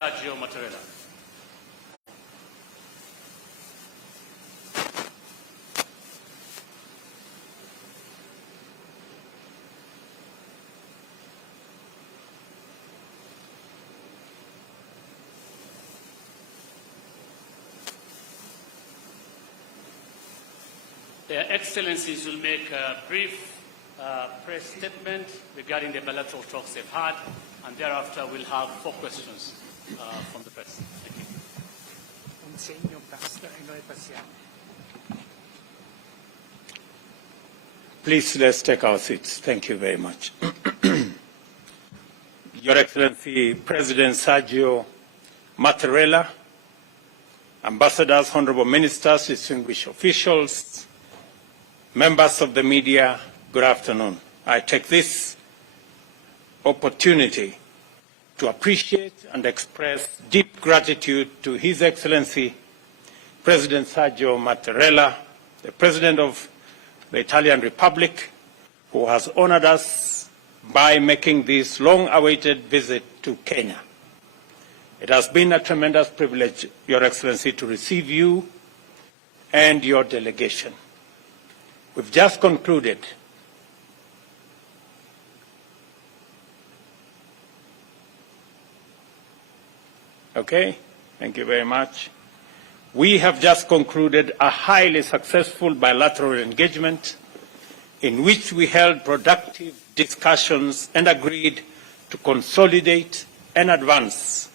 Mattarella. Their Excellencies will make a brief press statement regarding the bilateral talks they've had, and thereafter we'll have 4 questions from the press. Thank you. Un segno basta e noi passiamo. Please, let's take our seats. Thank you very much. Your Excellency, President Sergio Mattarella, ambassadors, honorable ministers, distinguished officials, members of the media, good afternoon. I take this opportunity to appreciate and express deep gratitude to His Excellency, President Sergio Mattarella, the President of the Italian Republic, who has honored us by making this long-awaited visit to Kenya. It has been a tremendous privilege, Your Excellency, to receive you and your delegation. We've just concluded Okay, thank you very much. We have just concluded a highly successful bilateral engagement in which we held productive discussions and agreed to consolidate and advance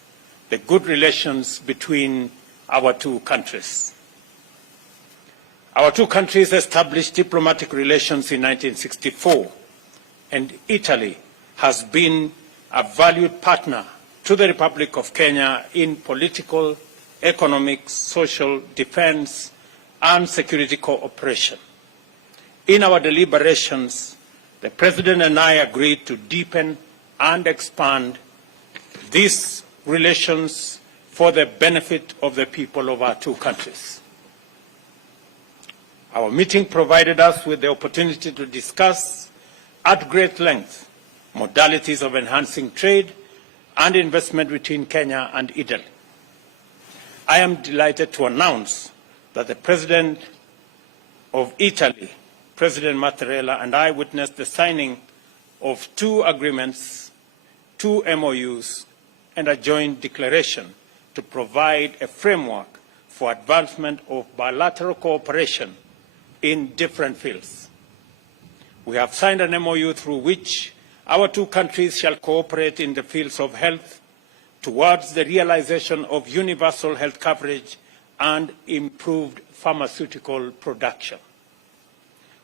the good relations between our 2 countries. Our 2 countries established diplomatic relations in 1964, and Italy has been a valued partner to the Republic of Kenya in political, economic, social, defense, and security cooperation. In our deliberations, the President and I agreed to deepen and expand these relations for the benefit of the people of our 2 countries. Our meeting provided us with the opportunity to discuss at great length modalities of enhancing trade and investment between Kenya and Italy. I am delighted to announce that the President of Italy, President Mattarella, and I witnessed the signing of 2 agreements, 2 MOUs, and a joint declaration to provide a framework for advancement of bilateral cooperation in different fields. We have signed an MOU through which our 2 countries shall cooperate in the fields of health towards the realization of universal health coverage and improved pharmaceutical production.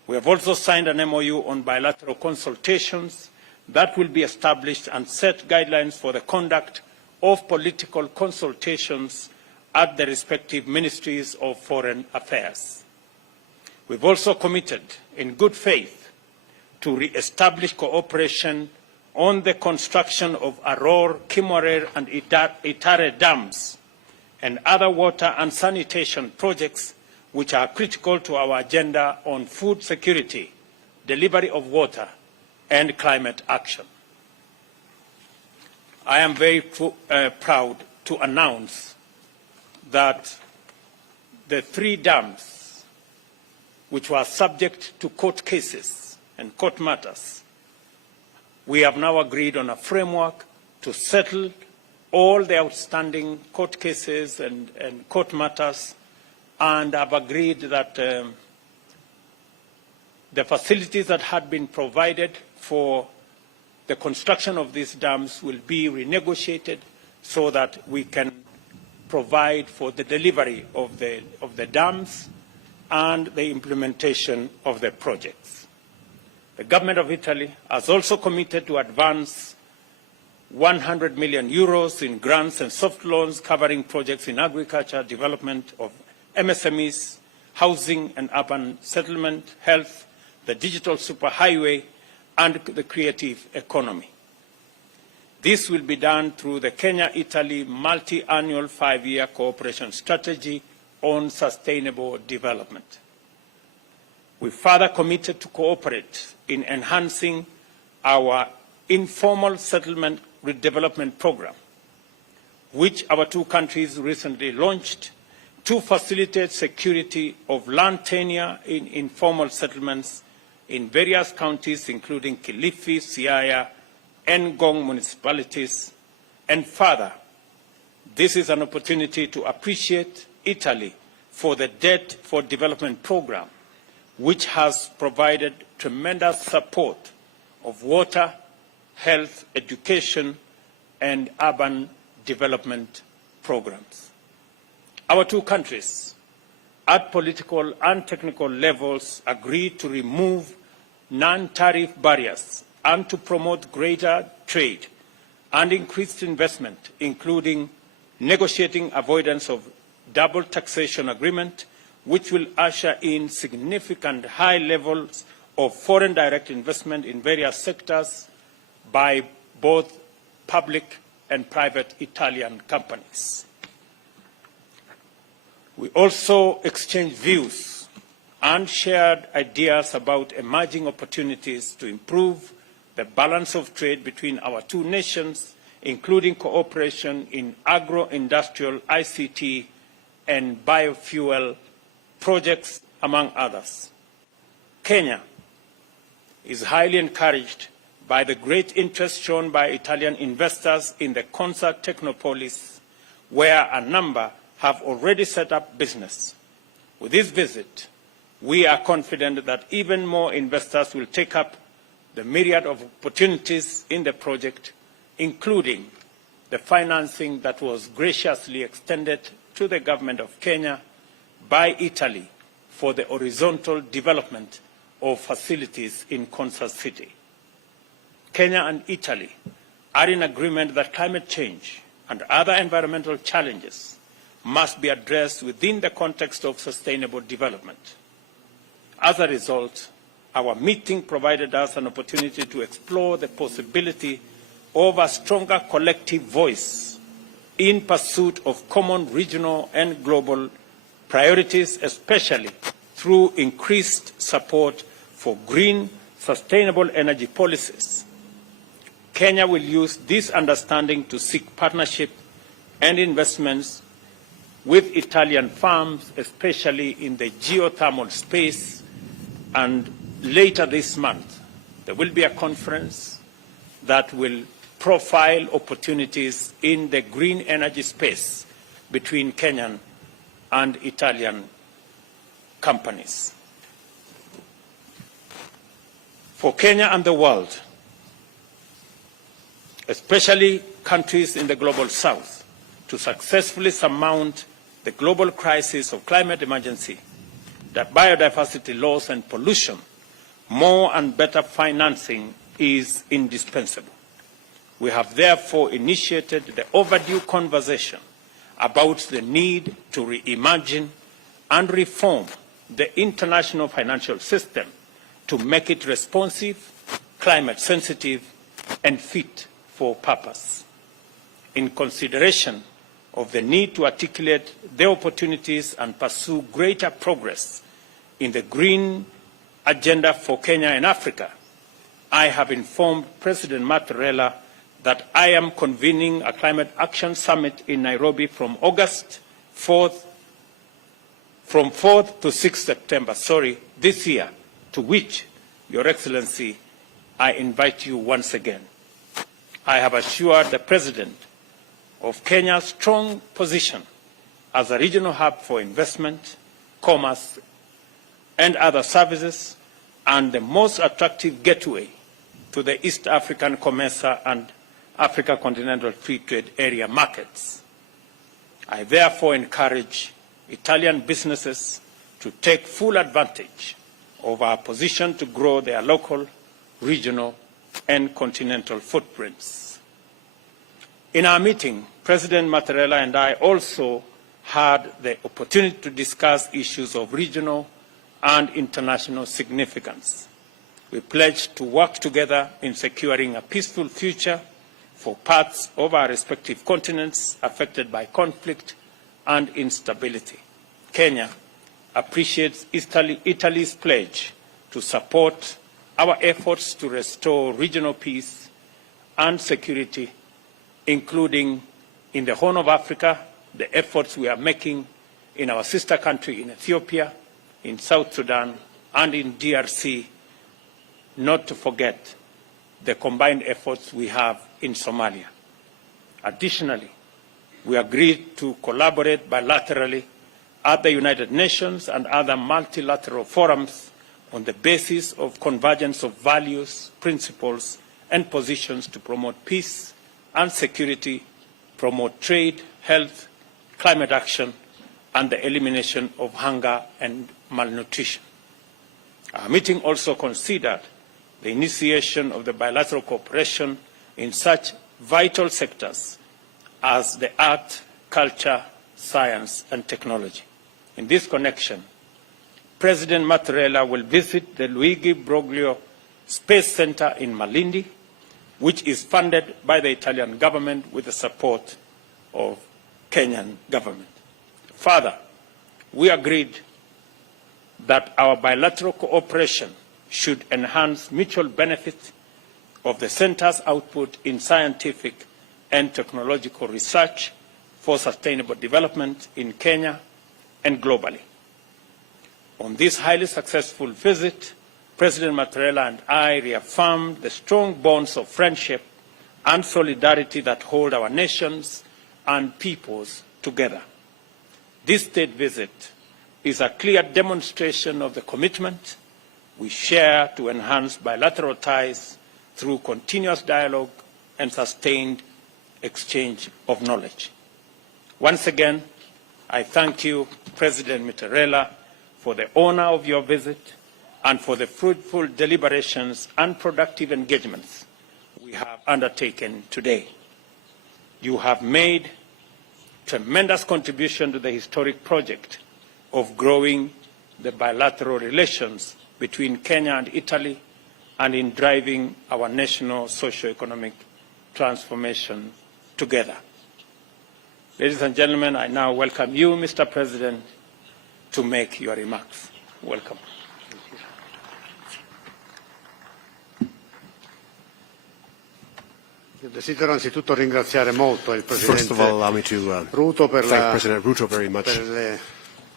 We have also signed an MOU on bilateral consultations that will be established and set guidelines for the conduct of political consultations at the respective ministries of foreign affairs. We've also committed in good faith to re-establish cooperation on the construction of Aror, Kimorer, and Itare dams and other water and sanitation projects which are critical to our agenda on food security, delivery of water, and climate action. I am very proud to announce that the 3 dams which were subject to court cases and court matters, we have now agreed on a framework to settle all the outstanding court cases and court matters, and have agreed that the facilities that had been provided for the construction of these dams will be renegotiated so that we can provide for the delivery of the dams and the implementation of the projects. The government of Italy has also committed to advance 100 million euros in grants and soft loans covering projects in agriculture, development of MSMEs, housing and urban settlement, health, the digital superhighway, and the creative economy. This will be done through the Kenya-Italy multi-annual 5-year cooperation strategy on sustainable development. We further committed to cooperate in enhancing our informal settlement redevelopment program, which our two countries recently launched to facilitate security of land tenure in informal settlements in various counties, including Kilifi, Siaya, and Ngong municipalities. And further, this is an opportunity to appreciate Italy for the Debt for Development program, which has provided tremendous support of water, health, education, and urban development programs. Our two countries, at political and technical levels, agreed to remove non-tariff barriers and to promote greater trade and increased investment, including negotiating avoidance of double taxation agreement, which will usher in significant high levels of foreign direct investment in various sectors by both public and private Italian companies. We also exchanged views and shared ideas about emerging opportunities to improve the balance of trade between our two nations, including cooperation in agro-industrial, ICT, and biofuel projects, among others. Kenya is highly encouraged by the great interest shown by Italian investors in the Consa Technopolis, where a number have already set up business. With this visit, we are confident that even more investors will take up the myriad of opportunities in the project, including the financing that was graciously extended to the government of Kenya by Italy for the horizontal development of facilities in Consa City. Kenya and Italy are in agreement that climate change and other environmental challenges must be addressed within the context of sustainable development. As a result, our meeting provided us an opportunity to explore the possibility of a stronger collective voice in pursuit of common regional and global priorities, especially through increased support for green, sustainable energy policies. Kenya will use this understanding to seek partnership and investments with Italian firms, especially in the geothermal space. And later this month, there will be a conference that will profile opportunities in the green energy space between Kenyan and Italian companies. For Kenya and the world, especially countries in the global south, to successfully surmount the global crisis of climate emergency, the biodiversity loss and pollution, more and better financing is indispensable. We have therefore initiated the overdue conversation about the need to reimagine and reform the international financial system to make it responsive, climate sensitive, and fit for purpose. In consideration of the need to articulate the opportunities and pursue greater progress in the green agenda for Kenya and Africa, I have informed President Mattarella that I am convening a Climate Action Summit in Nairobi from 4th to 6th September, this year, to which, Your Excellency, I invite you once again. I have assured the President of Kenya's strong position as a regional hub for investment, commerce, and other services, and the most attractive gateway to the East African COMESA and Africa Continental Free Trade Area markets. I therefore encourage Italian businesses to take full advantage of our position to grow their local, regional, and continental footprints. In our meeting, President Mattarella and I also had the opportunity to discuss issues of regional and international significance. We pledged to work together in securing a peaceful future for parts of our respective continents affected by conflict and instability. Kenya appreciates Italy's pledge to support our efforts to restore regional peace and security, including in the Horn of Africa, the efforts we are making in our sister country in Ethiopia, in South Sudan, and in DRC, not to forget the combined efforts we have in Somalia. Additionally, we agreed to collaborate bilaterally at the United Nations and other multilateral forums on the basis of convergence of values, principles, and positions to promote peace and security, promote trade, health, climate action, and the elimination of hunger and malnutrition. Our meeting also considered the initiation of the bilateral cooperation in such vital sectors as the art, culture, science, and technology. In this connection, President Mattarella will visit the Luigi Broglio Space Center in Malindi, which is funded by the Italian government with the support of Kenyan government. Further, we agreed that our bilateral cooperation should enhance mutual benefit of the center's output in scientific and technological research for sustainable development in Kenya and globally. On this highly successful visit, President Mattarella and I reaffirmed the strong bonds of friendship and solidarity that hold our nations and peoples together. This state visit is a clear demonstration of the commitment we share to enhance bilateral ties through continuous dialogue and sustained exchange of knowledge. Once again, I thank you, President Mattarella, for the honor of your visit and for the fruitful deliberations and productive engagements we have undertaken today. You have made tremendous contribution to the historic project of growing the bilateral relations between Kenya and Italy and in driving our national socio-economic transformation together. Ladies and gentlemen, I now welcome you, Mr. President, to make your remarks. Welcome. Desidero anzitutto ringraziare molto il First of all, allow me to Ruto per thank President Ruto very much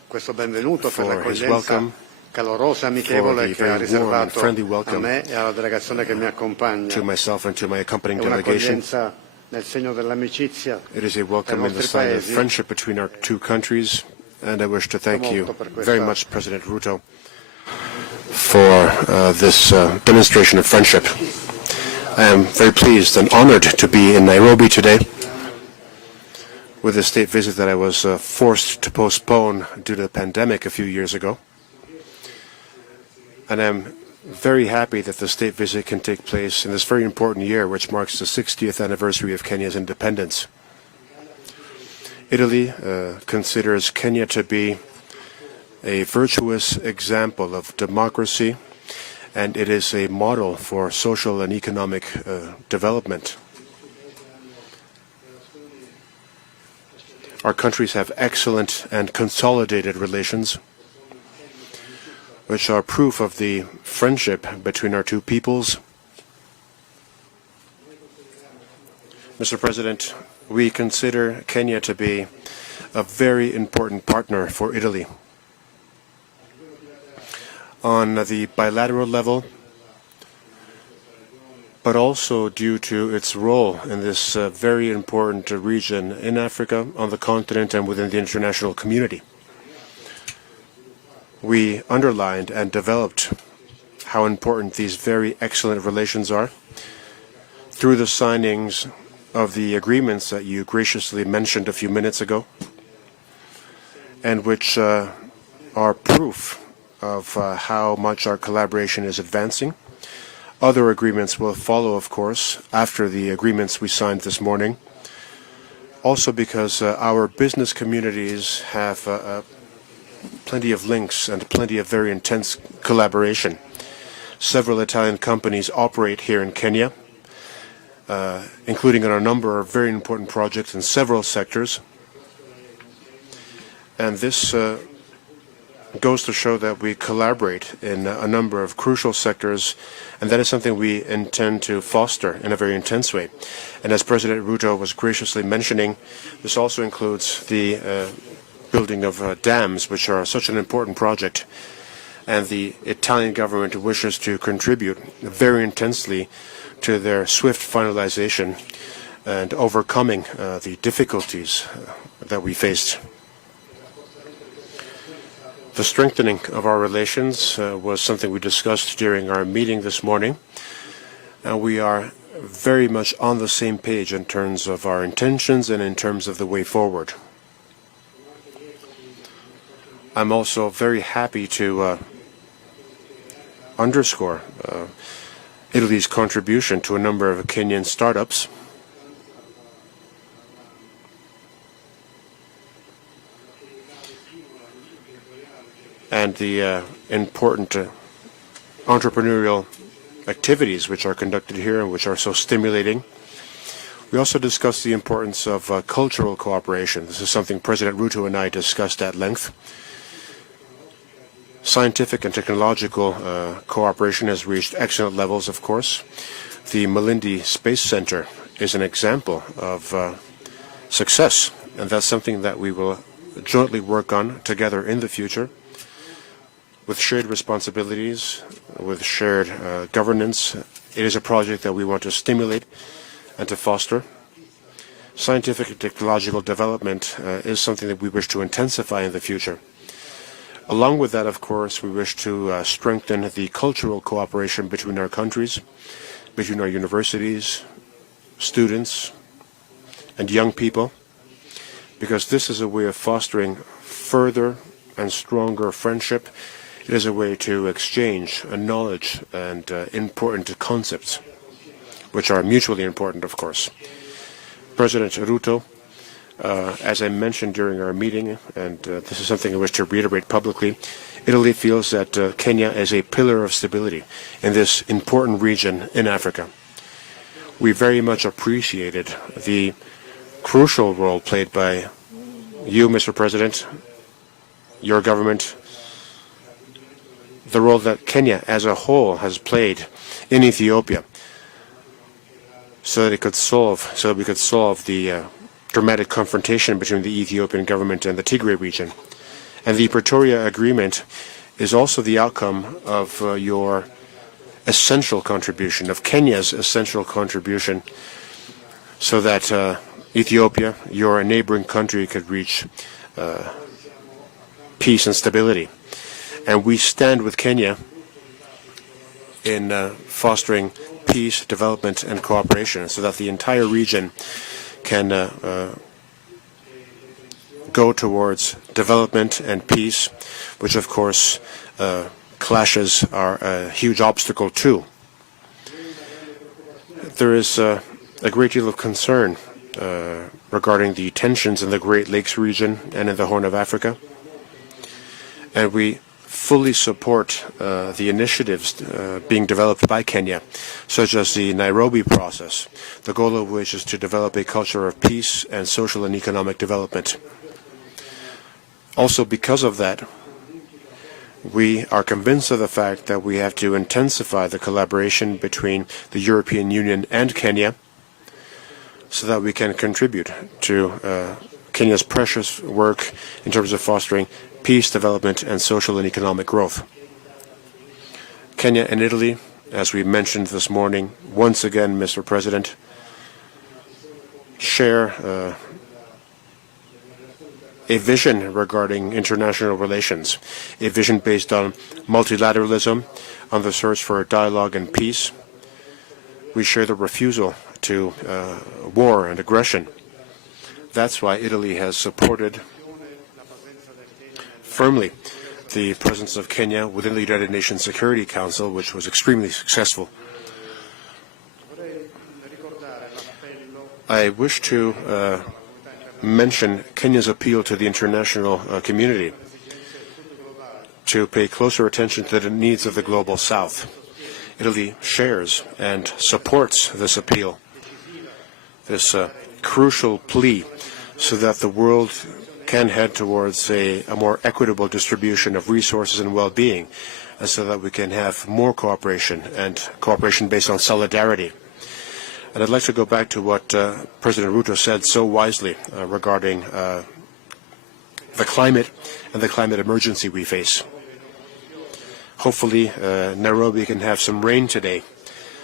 questo benvenuto, per for his l'accoglienza welcome, calorosa e amichevole the che ha very warm and riservato friendly a welcome me e alla delegazione che mi accompagna. to myself and to my accompanying È delegation. un'accoglienza nel segno dell'amicizia It is a tra i welcome in the nostri sign of paesi. friendship between our two countries, and I wish to thank you very much, President Ruto, for this demonstration of friendship. I am very pleased and honored to be in Nairobi today with a state visit that I was forced to postpone due to the pandemic a few years ago. And I'm very happy that the state visit can take place in this very important year, which marks the 60th anniversary of Kenya's independence. Italy considers Kenya to be a virtuous example of democracy, and it is a model for social and economic development. Our countries have excellent and consolidated relations, which are proof of the friendship between our two peoples. Mr. President, we consider Kenya to be a very important partner for Italy. On the bilateral level, but also due to its role in this very important region in Africa, on the continent, and within the international community. We underlined and developed how important these very excellent relations are through the signings of the agreements that you graciously mentioned a few minutes ago, and which are proof of how much our collaboration is advancing. Other agreements will follow, of course, after the agreements we signed this morning, also because our business communities have plenty of links and plenty of very intense collaboration. Several Italian companies operate here in Kenya, including on a number of very important projects in several sectors. And this goes to show that we collaborate in a number of crucial sectors, and that is something we intend to foster in a very intense way. And as President Ruto was graciously mentioning, this also includes the building of dams, which are such an important project, and the Italian government wishes to contribute very intensely to their swift finalization and overcoming the difficulties that we faced. The strengthening of our relations was something we discussed during our meeting this morning, and we are very much on the same page in terms of our intentions and in terms of the way forward. I'm also very happy to underscore Italy's contribution to a number of Kenyan startups. And the important entrepreneurial activities which are conducted here and which are so stimulating. We also discussed the importance of cultural cooperation. This is something President Ruto and I discussed at length. Scientific and technological cooperation has reached excellent levels, of course. The Malindi Space Center is an example of success, and that's something that we will jointly work on together in the future, with shared responsibilities, with shared governance. It is a project that we want to stimulate and to foster. Scientific and technological development is something that we wish to intensify in the future. Along with that, of course, we wish to strengthen the cultural cooperation between our countries, between our universities, students, and young people, because this is a way of fostering further and stronger friendship. It is a way to exchange knowledge and important concepts, which are mutually important, of course. President Ruto, as I mentioned during our meeting, and this is something I wish to reiterate publicly, Italy feels that Kenya is a pillar of stability in this important region in Africa. We very much appreciated the crucial role played by you, Mr. President, your government, the role that Kenya as a whole has played in Ethiopia, so that we could solve the dramatic confrontation between the Ethiopian government and the Tigray region. And the Pretoria Agreement is also the outcome of your essential contribution, of Kenya's essential contribution, so that Ethiopia, your neighboring country, could reach peace and stability. And we stand with Kenya in fostering peace, development, and cooperation, so that the entire region can go towards development and peace, which of course clashes are a huge obstacle too. There is a great deal of concern regarding the tensions in the Great Lakes region and in the Horn of Africa, and we fully support the initiatives being developed by Kenya, such as the Nairobi process, the goal of which is to develop a culture of peace and social and economic development. Also, because of that, we are convinced of the fact that we have to intensify the collaboration between the European Union and Kenya, so that we can contribute to Kenya's precious work in terms of fostering peace, development, and social and economic growth. Kenya and Italy, as we mentioned this morning, once again, Mr. President, share a vision regarding international relations, a vision based on multilateralism, on the search for dialogue and peace. We share the refusal to war and aggression. That's why Italy has supported firmly the presence of Kenya within the United Nations Security Council, which was extremely successful. I wish to mention Kenya's appeal to the international community to pay closer attention to the needs of the global South. Italy shares and supports this appeal, this crucial plea, so that the world can head towards a more equitable distribution of resources and well-being, so that we can have more cooperation and cooperation based on solidarity. And I'd like to go back to what President Ruto said so wisely regarding the climate and the climate emergency we face. Hopefully, Nairobi can have some rain today.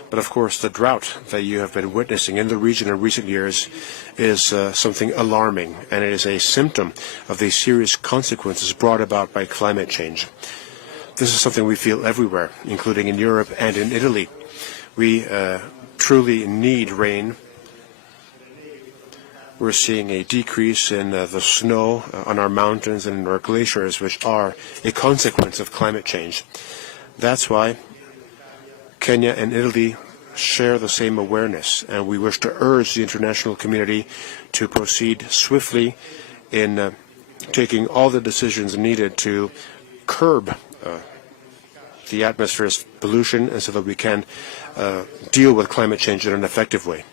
But of course, the drought that you have been witnessing in the region in recent years is something alarming, and it is a symptom of the serious consequences brought about by climate change. This is something we feel everywhere, including in Europe and in Italy. We truly need rain. We're seeing a decrease in the snow on our mountains and in our glaciers, which are a consequence of climate change. That's why Kenya and Italy share the same awareness, and we wish to urge the international community to proceed swiftly in taking all the decisions needed to curb the atmosphere's pollution, and so that we can deal with climate change in an effective way.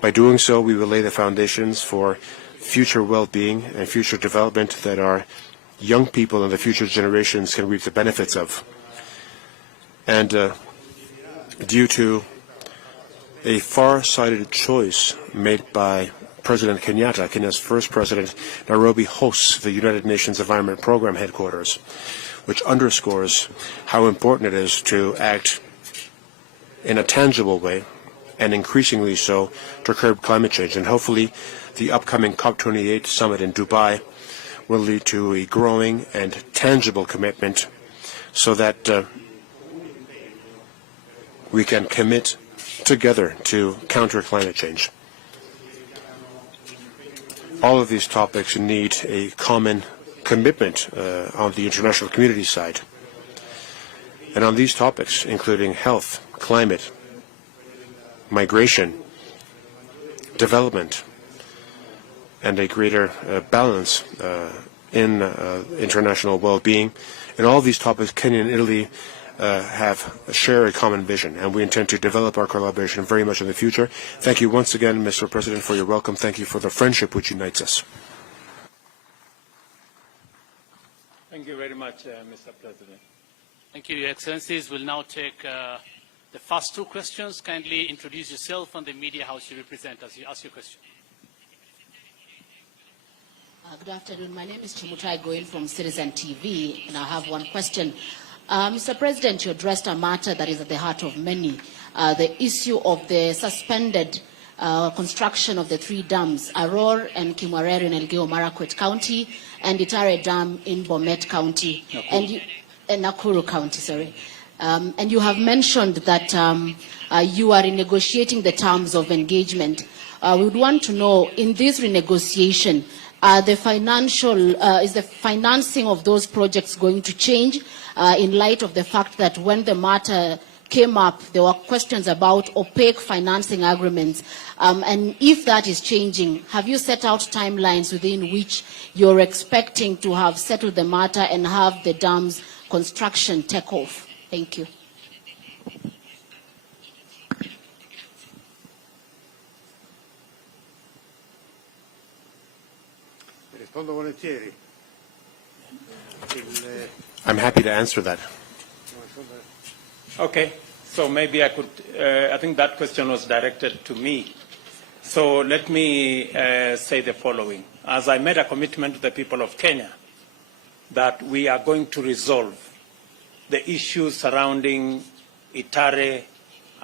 By doing so, we will lay the foundations for future well-being and future development that our young people and the future generations can reap the benefits of. And due to a far-sighted choice made by President Kenyatta, Kenya's first president, Nairobi hosts the United Nations Environment Programme headquarters, which underscores how important it is to act in a tangible way, and increasingly so, to curb climate change. And hopefully the upcoming COP28 summit in Dubai will lead to a growing and tangible commitment so that we can commit together to counter climate change. All of these topics need a common commitment on the international community side. And on these topics, including health, climate, migration, development, and a greater balance in international well-being, in all these topics, Kenya and Italy share a common vision, and we intend to develop our collaboration very much in the future. Thank you once again, Mr. President, for your welcome. Thank you for the friendship which unites us. Thank you very much, Mr. President. Thank you, Your Excellencies. We'll now take the first two questions. Kindly introduce yourself and the media house you represent as you ask your question. Good afternoon. My name is Chimutai Goin from Citizen TV, and I have one question. Mr. President, you addressed a matter that is at the heart of many, the issue of the suspended construction of the three dams, Aror and Kimwarer in Elgeyo Marakwet County, and Itare Dam in Bomet County, Nakuru County, sorry. And you have mentioned that you are renegotiating the terms of engagement. We would want to know, in this renegotiation, is the financing of those projects going to change in light of the fact that when the matter came up, there were questions about opaque financing agreements. And if that is changing, have you set out timelines within which you're expecting to have settled the matter and have the dam's construction take off? Thank you. Rispondo volentieri. I'm happy to answer that. Okay, so maybe I could, I think that question was directed to me. So let me say the following. As I made a commitment to the people of Kenya that we are going to resolve the issues surrounding Itare,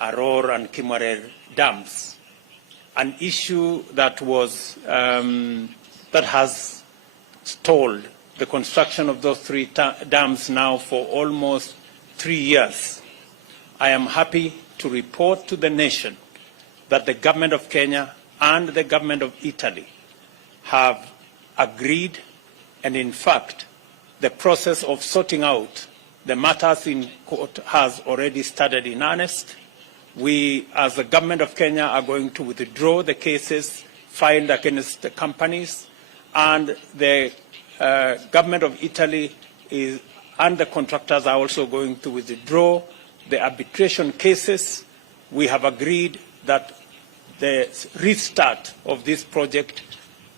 Aror, and Kimwarer dams, an issue that was that has stalled the construction of those three dams now for almost 3 years. I am happy to report to the nation that the government of Kenya and the government of Italy have agreed, and in fact, the process of sorting out the matters in court has already started in earnest. We, as the government of Kenya, are going to withdraw the cases filed against the companies, and the government of Italy and the contractors are also going to withdraw the arbitration cases. We have agreed that the restart of this project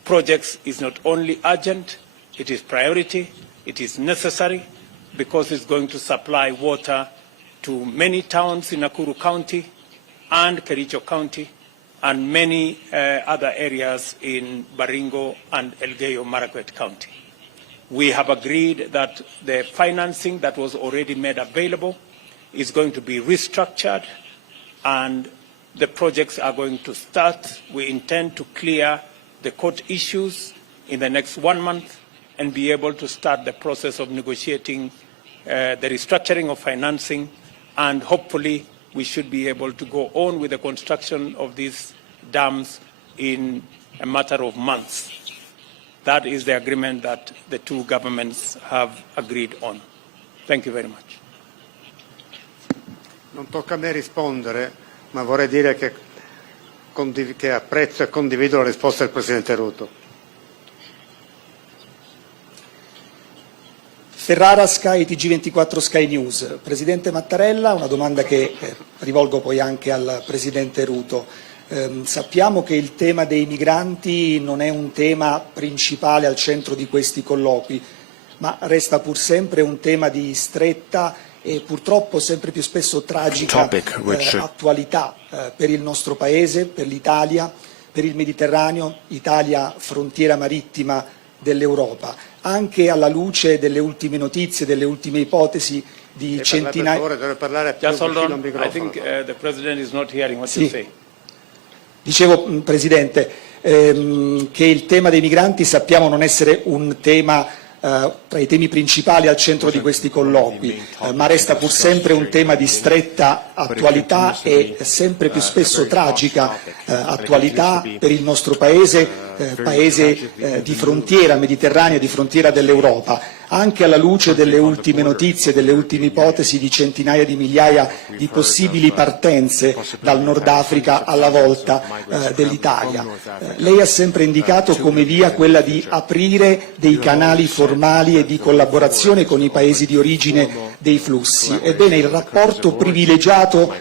projects is not only urgent, it is priority, it is necessary, because it's going to supply water to many towns in Nakuru County and Kericho County and many other areas in Baringo and Elgeyo Marakwet County. We have agreed that the financing that was already made available is going to be restructured and the projects are going to start. We intend to clear the court issues in the next 1 month and be able to start the process of negotiating the restructuring of financing, and hopefully we should be able to go on with the construction of these dams in a matter of months. That is the agreement that the two governments have agreed on. Thank you very much. Non tocca a me rispondere, ma vorrei dire che apprezzo e condivido la risposta del Presidente Ruto. Ferrara, Sky, TG24 Sky News. Presidente Mattarella, una domanda che rivolgo poi anche al Presidente Ruto. Sappiamo che il tema dei migranti non è un tema principale al centro di questi colloqui, ma resta pur sempre un tema di stretta e purtroppo sempre più spesso tragica attualità per il nostro Paese, per l'Italia, per il Mediterraneo, Italia frontiera marittima dell'Europa, anche alla luce delle ultime notizie, delle ultime ipotesi di centinaia... Just hold on. I think the President is not hearing what you say. Dicevo, Presidente, che il tema dei migranti sappiamo non essere un tema tra i temi principali al centro di questi colloqui, ma resta pur sempre un tema di stretta attualità e sempre più spesso tragica attualità per il nostro Paese, Paese di frontiera mediterranea, di frontiera dell'Europa, anche alla luce delle ultime notizie, delle ultime ipotesi di centinaia di migliaia di possibili partenze dal Nord Africa alla volta dell'Italia. Lei ha sempre indicato come via quella di aprire dei canali formali e di collaborazione con i paesi di origine dei flussi. Ebbene, il rapporto privilegiato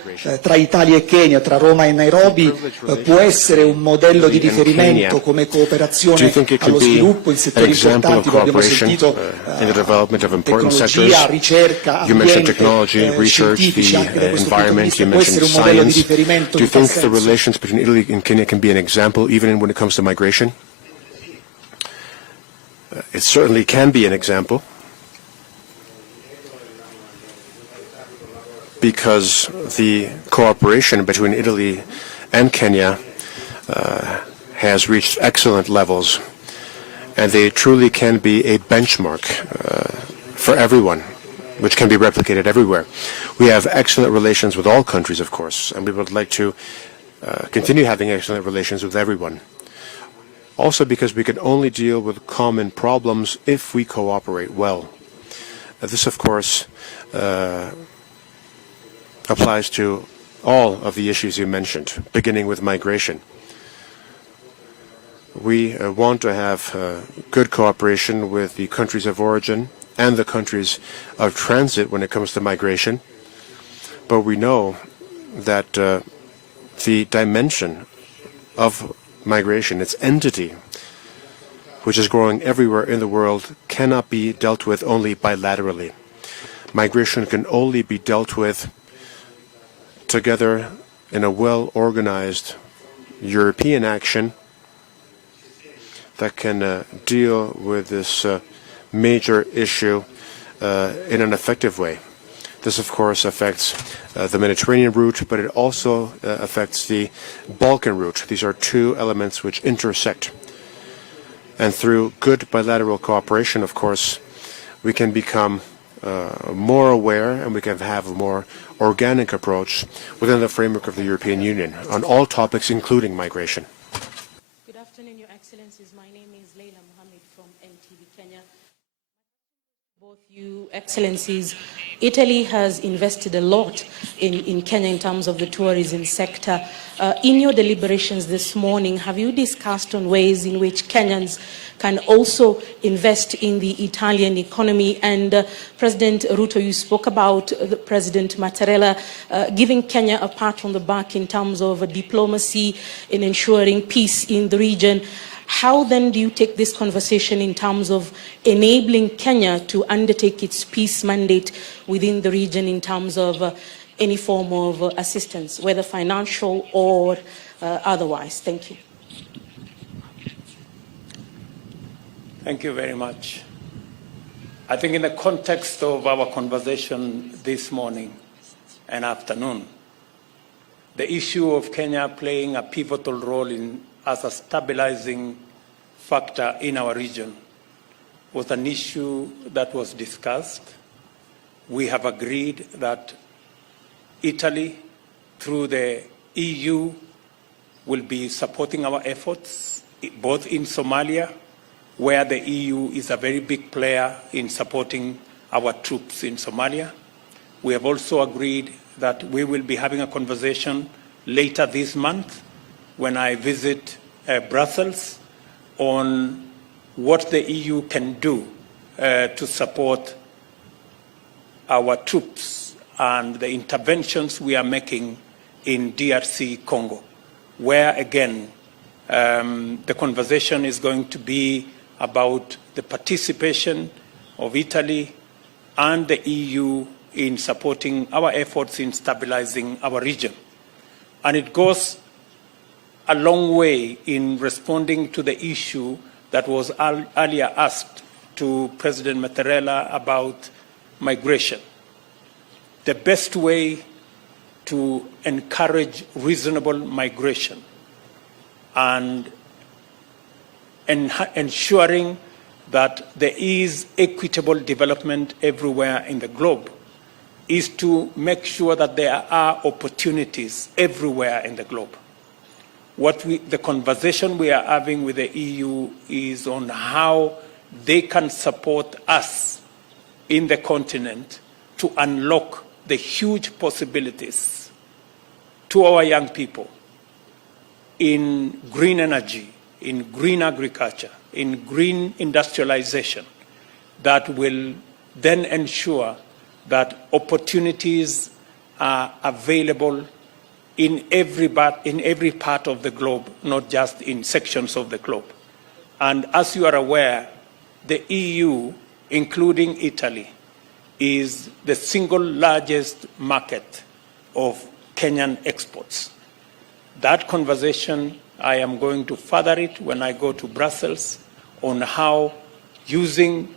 tra Italia e Kenya, tra Roma e Nairobi, può essere un modello di riferimento come cooperazione allo sviluppo in settori importanti, lo abbiamo sentito, tecnologia, ricerca, ambiente, scientifici, anche da questo punto di vista può essere un modello di riferimento in tal senso. Do you think the relations between Italy and Kenya can be an example even when it comes to migration? It certainly can be an example, because the cooperation between Italy and Kenya has reached excellent levels, and they truly can be a benchmark for everyone, which can be replicated everywhere. We have excellent relations with all countries, of course, and we would like to continue having excellent relations with everyone. Also because we can only deal with common problems if we cooperate well. This, of course, applies to all of the issues you mentioned, beginning with migration. We want to have good cooperation with the countries of origin and the countries of transit when it comes to migration, but we know that the dimension of migration, its entity, which is growing everywhere in the world, cannot be dealt with only bilaterally. Migration can only be dealt with together in a well-organized European action that can deal with this major issue in an effective way. This, of course, affects the Mediterranean route, but it also affects the Balkan route. These are two elements which intersect. And through good bilateral cooperation, of course, we can become more aware and we can have a more organic approach within the framework of the European Union on all topics, including migration. Good afternoon, Your Excellencies. My name is Leila Mohammed from NTV Kenya. Both you Excellencies, Italy has invested a lot in Kenya in terms of the tourism sector. In your deliberations this morning, have you discussed on ways in which Kenyans can also invest in the Italian economy? And President Ruto, you spoke about President Mattarella giving Kenya a pat on the back in terms of diplomacy in ensuring peace in the region. How then do you take this conversation in terms of enabling Kenya to undertake its peace mandate within the region in terms of any form of assistance, whether financial or otherwise? Thank you. Thank you very much. I think in the context of our conversation this morning and afternoon, the issue of Kenya playing a pivotal role as a stabilizing factor in our region was an issue that was discussed. We have agreed that Italy, through the EU, will be supporting our efforts, both in Somalia, where the EU is a very big player in supporting our troops in Somalia. We have also agreed that we will be having a conversation later this month when I visit Brussels on what the EU can do to support our troops and the interventions we are making in DRC Congo, where again the conversation is going to be about the participation of Italy and the EU in supporting our efforts in stabilizing our region. And it goes a long way in responding to the issue that was earlier asked to President Mattarella about migration. The best way to encourage reasonable migration and ensuring that there is equitable development everywhere in the globe is to make sure that there are opportunities everywhere in the globe. The conversation we are having with the EU is on how they can support us in the continent to unlock the huge possibilities to our young people in green energy, in green agriculture, in green industrialization that will then ensure that opportunities are available in every part of the globe, not just in sections of the globe. And as you are aware, the EU, including Italy, is the single largest market of Kenyan exports. That conversation, I am going to further it when I go to Brussels on how using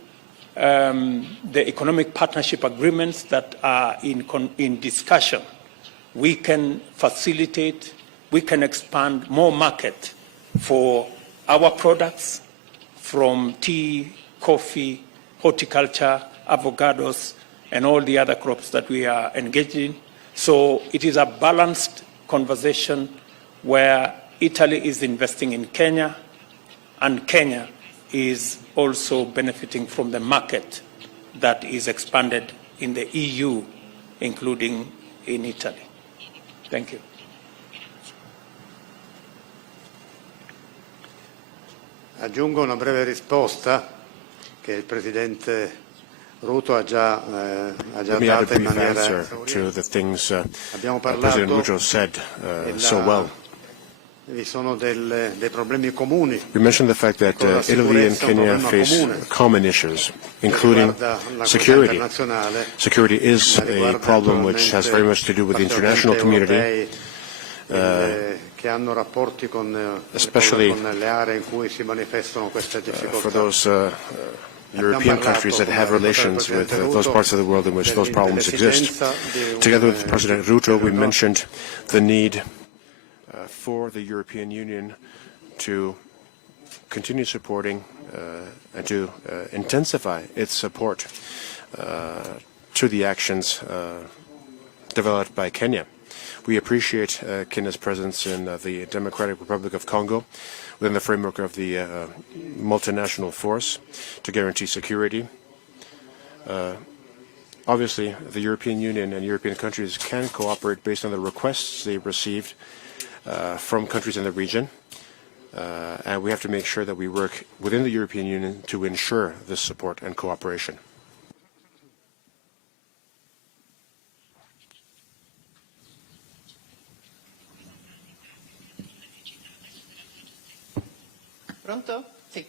the economic partnership agreements that are in discussion, we can facilitate, we can expand more market for our products from tea, coffee, horticulture, avocados, and all the other crops that we are engaged in. So it is a balanced conversation where Italy is investing in Kenya, and Kenya is also benefiting from the market that is expanded in the EU, including in Italy. Thank you. Aggiungo una breve risposta che il Presidente Ruto ha già dato in maniera to the things abbiamo President Ruto said so well. Vi sono dei problemi comuni. We mentioned the fact that Italy and Kenya face common issues, including security. Security is a problem which has very much to do with the international community, especially for those European countries that have relations with those parts of the world in which those problems exist. Together with President Ruto, we mentioned the need for the European Union to continue supporting and to intensify its support to the actions developed by Kenya. We appreciate Kenya's presence in the Democratic Republic of Congo within the framework of the multinational force to guarantee security. Obviously, the European Union and European countries can cooperate based on the requests they've received from countries in the region, and we have to make sure that we work within the European Union to ensure this support and cooperation. Pronto? Sì.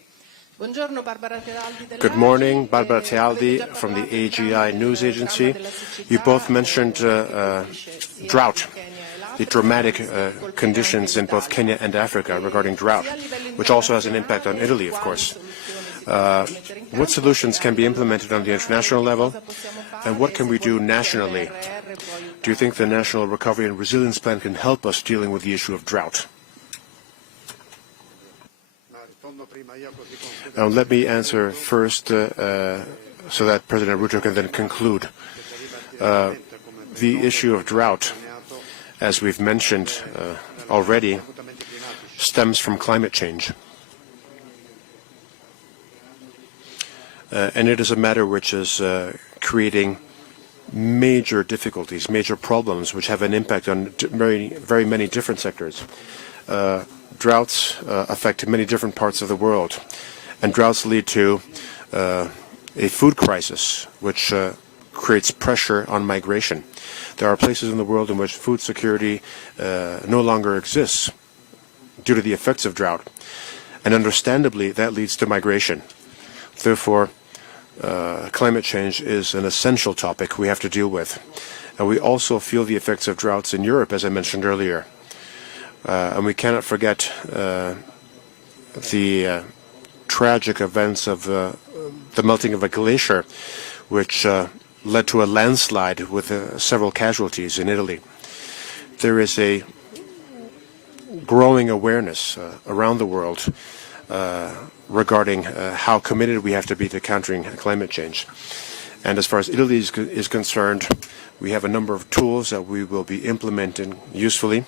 Buongiorno, Barbara Tealdi Good morning, Barbara Tealdi from the AGI News Agency. You both mentioned drought, the dramatic conditions in both Kenya and Africa regarding drought, which also has an impact on Italy, of course. What solutions can be implemented on the international level, and what can we do nationally? Do you think the National Recovery and Resilience Plan can help us dealing with the issue of drought? Now, let me answer first so that President Ruto can then conclude. The issue of drought, as we've mentioned already, stems from climate change. And it is a matter which is creating major difficulties, major problems, which have an impact on very many different sectors. Droughts affect many different parts of the world, and droughts lead to a food crisis, which creates pressure on migration. There are places in the world in which food security no longer exists due to the effects of drought, and understandably that leads to migration. Therefore, climate change is an essential topic we have to deal with. And we also feel the effects of droughts in Europe, as I mentioned earlier. And we cannot forget the tragic events of the melting of a glacier, which led to a landslide with several casualties in Italy. There is a growing awareness around the world regarding how committed we have to be to countering climate change. And as far as Italy is concerned, we have a number of tools that we will be implementing usefully.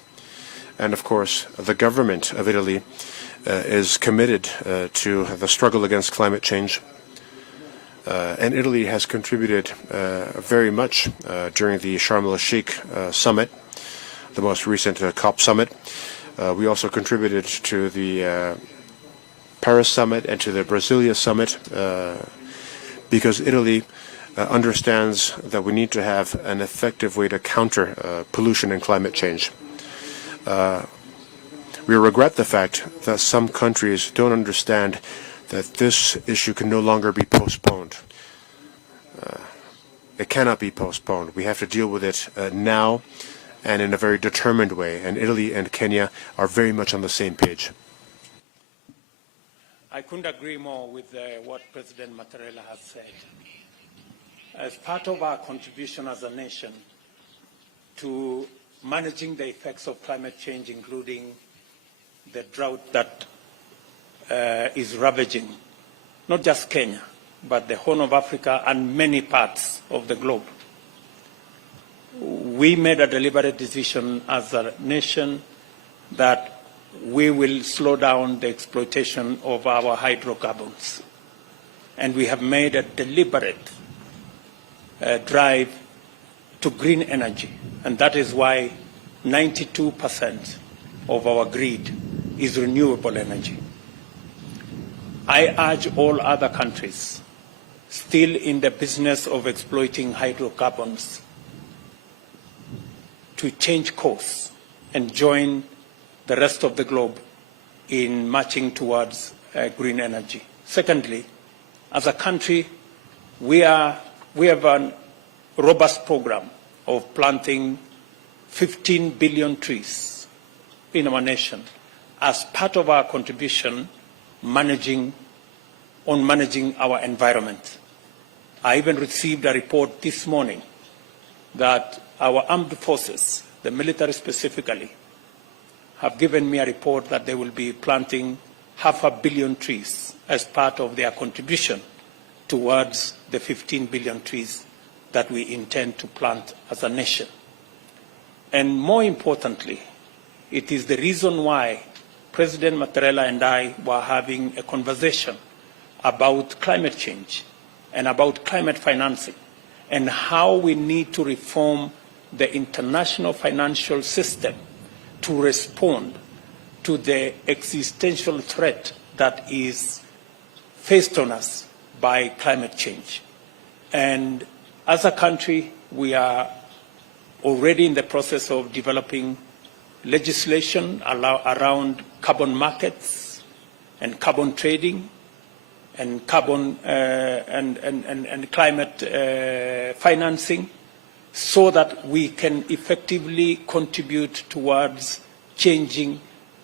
And of course, the government of Italy is committed to the struggle against climate change. And Italy has contributed very much during the Sharm el-Sheikh summit, the most recent COP summit. We also contributed to the Paris summit and to the Brasilia summit because Italy understands that we need to have an effective way to counter pollution and climate change. We regret the fact that some countries don't understand that this issue can no longer be postponed. It cannot be postponed. We have to deal with it now and in a very determined way, and Italy and Kenya are very much on the same page. I couldn't agree more with what President Mattarella has said. As part of our contribution as a nation to managing the effects of climate change, including the drought that is ravaging not just Kenya, but the Horn of Africa and many parts of the globe, we made a deliberate decision as a nation that we will slow down the exploitation of our hydrocarbons. And we have made a deliberate drive to green energy. And that is why 92% of our grid is renewable energy. I urge all other countries still in the business of exploiting hydrocarbons to change course and join the rest of the globe in marching towards green energy. Secondly, as a country, we have a robust program of planting 15 billion trees in our nation as part of our contribution managing our environment. I even received a report this morning that our armed forces, the military specifically, have given me a report that they will be planting 500 million trees as part of their contribution towards the 15 billion trees that we intend to plant as a nation. And more importantly, it is the reason why President Mattarella and I were having a conversation about climate change and about climate financing and how we need to reform the international financial system to respond to the existential threat that is faced on us by climate change. And as a country, we are already in the process of developing legislation around carbon markets and carbon trading and carbon and climate financing, so that we can effectively contribute towards changing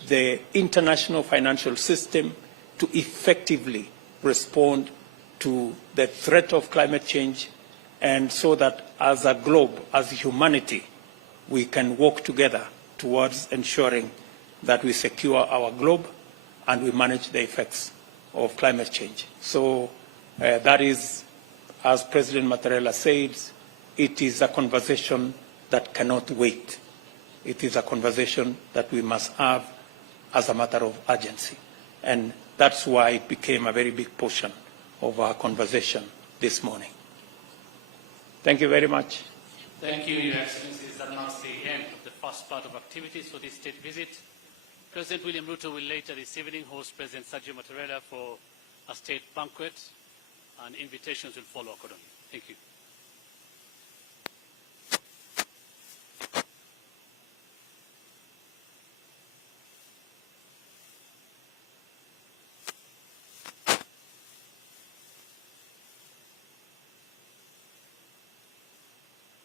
the international financial system to effectively respond to the threat of climate change, and so that as a globe, as humanity, we can work together towards ensuring that we secure our globe and we manage the effects of climate change. So that is, as President Mattarella said, it is a conversation that cannot wait. It is a conversation that we must have as a matter of urgency. And that's why it became a very big portion of our conversation this morning. Thank you very much. Thank you, Your Excellencies. That marks the end of the first part of activities for this state visit. President William Ruto will later this evening host President Mattarella for a state banquet, and invitations will follow accordingly. Thank you.